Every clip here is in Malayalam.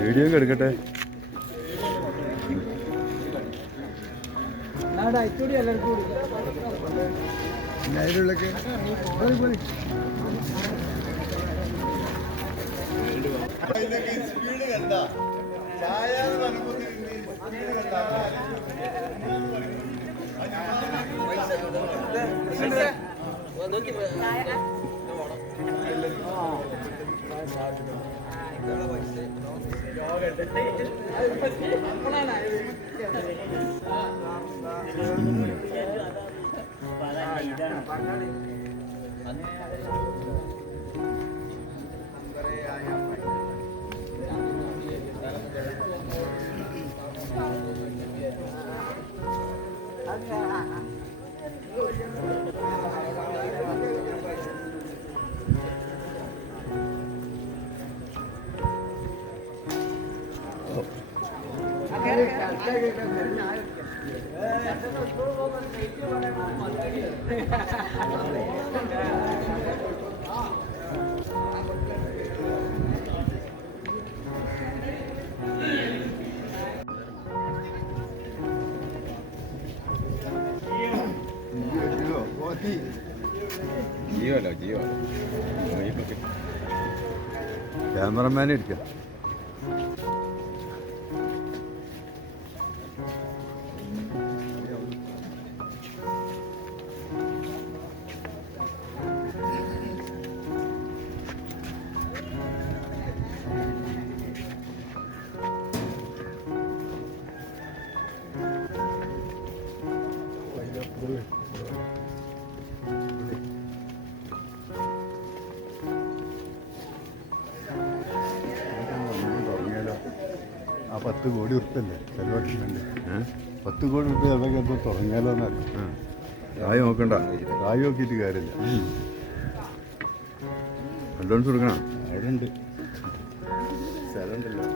വീഡിയോ എടുക്കട്ടെ. ജിയോ ക്യാമറമാനെ എടുക്കാം. ആ 10 കോടി ഉറുപ്പല്ലേ ചെലവാക്കുന്നുണ്ട്. 10 കോടി ഉറുപ്പ് അതൊക്കെ എന്തോ തുടങ്ങിയാലോ എന്നറിയാം. കായ് നോക്കണ്ട, കായ് നോക്കിയിട്ട് കാര്യമില്ല. അഡ്വാൻസ് കൊടുക്കണം. അതിലുണ്ട് സ്ഥലം ഉണ്ടല്ലോ.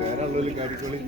വേറെ ഉള്ളൊരു കാട്ടിക്കോളി.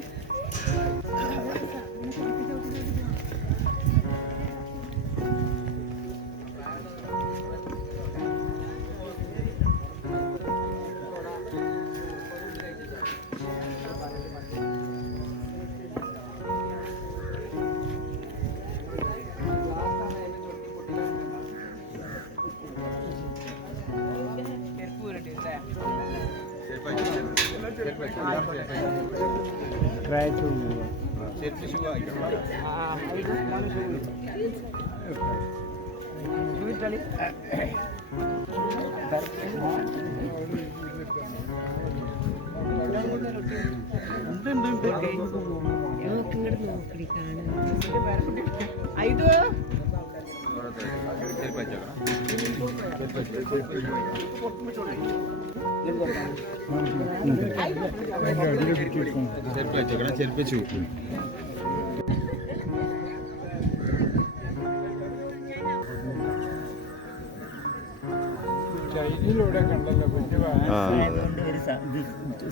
ചെരുപ്പിച്ചു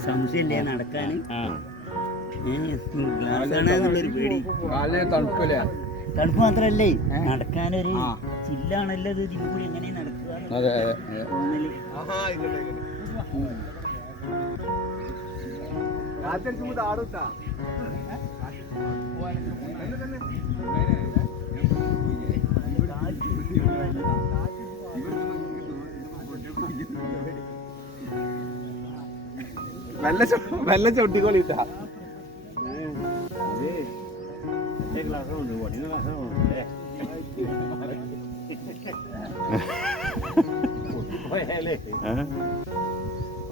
സംശയമില്ലേ നടക്കാൻ. ഗ്ലാസ്സാണെന്നുള്ളൊരു പേടി. തണുപ്പ് മാത്രല്ലേ നടക്കാനൊരു ചില്ലാണല്ലോ ഇത്. ഇതിൽ കൂടി എങ്ങനെ നടക്കുക. വെല്ല ചവിട്ടിക്കോളിട്ടാ.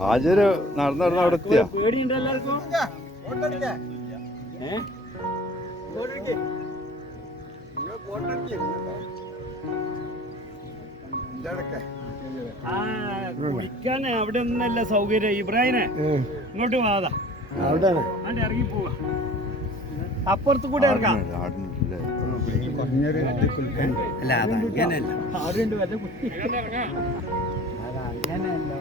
ആചാര്യ നടന്നു അവിടെ എത്തിയ പേടിയുണ്ട് എല്ലാവർക്കും. കുടിക്കാൻ അവിടെ ഒന്നല്ല സൗകര്യം. ഇബ്രാഹിനെ ഇങ്ങോട്ട് വാതാ, അവിടെ ഇറങ്ങി പോവാ. അപ്പുറത്ത് കൂടെ ഇറങ്ങാം. അല്ല അതങ്ങനല്ല, ആടുണ്ട് വല്ല കുത്തി അതങ്ങനല്ലോ.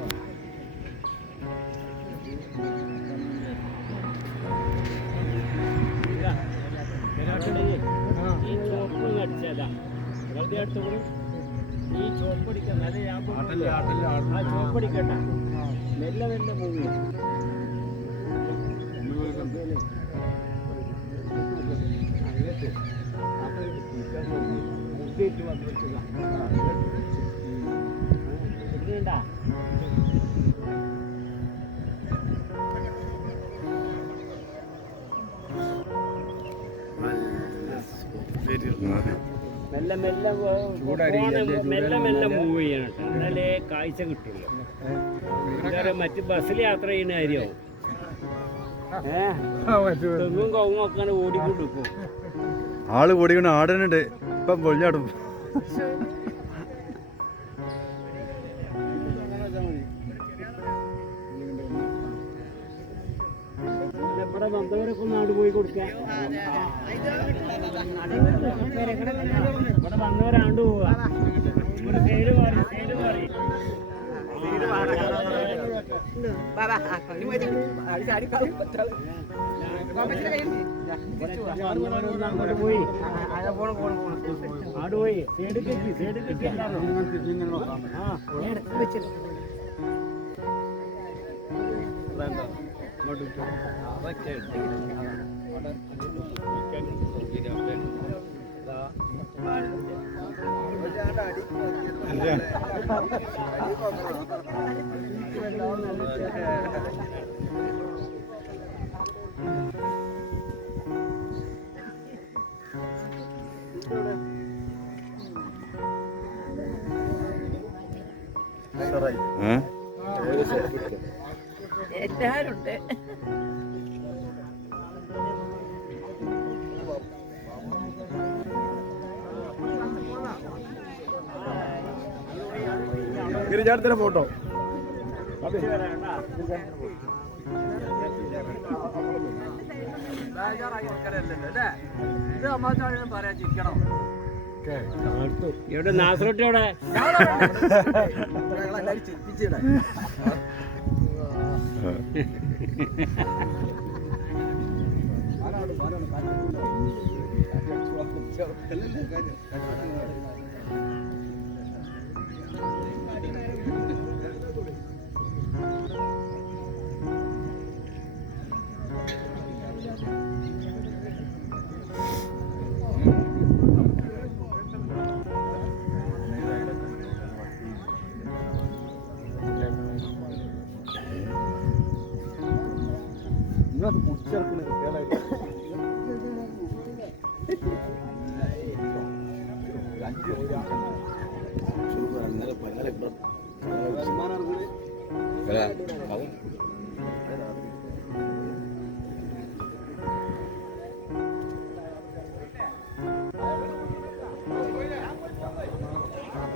ഈ ചോപ്പടിക്കാൻ നല്ല ഞാൻ ആ ചോപ്പടിക്കട്ട മെല്ലെ മെല്ലെ മൂവി വന്നിട്ടാ മെല്ലെ മെല്ലെ മെല്ലെ മെല്ലെ മൂവ് ചെയ്യണം കേട്ടോ എന്നാലേ കാഴ്ച കിട്ടുള്ളൂ എന്താ മറ്റ് ബസ്സിൽ യാത്ര ചെയ്യുന്ന കാര്യമാവും തെങ്ങും കവുങ്ങും ഒക്കെ ഓടിക്കൊണ്ടിരിക്കും ആള് ഓടിക്കൊണ്ട് ആടുന്നുണ്ട് ഇപ്പം പൊളിഞ്ഞാടും ഇവിടെ വന്നവരൊക്കെ നാട് പോയി കൊടുക്കാൻ ഇവിടെ വന്നവരാണ്ട് പോവാ ഇവിടെ സൈഡ് മാറി അങ്ങോട്ട് പോയി ആട് പോയി സൈഡ് കെട്ടി എല്ലാരുണ്ട് ഗിരിജാടത്തിന്റെ ഫോട്ടോ എവിടെ നാസറോട്ട് എവിടെ ഇന്നത് കുടിച്ചെടുക്കണ കുട്ടികളായിട്ട്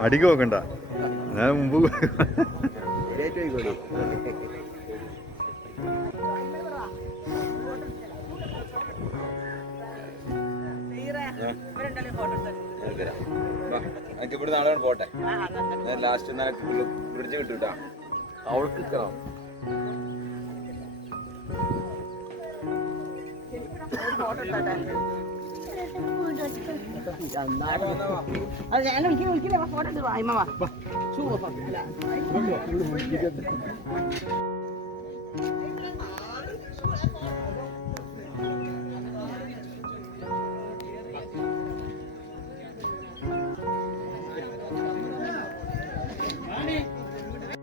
അടിക്ക് നോക്കണ്ട ഞാൻ മുമ്പ് എനിക്ക് ഇവിടെ നാളെ പോട്ടെ ലാസ്റ്റ് ബ്രിഡ്ജ് കിട്ടൂട്ടാ അവൾക്ക് ഫോട്ടോ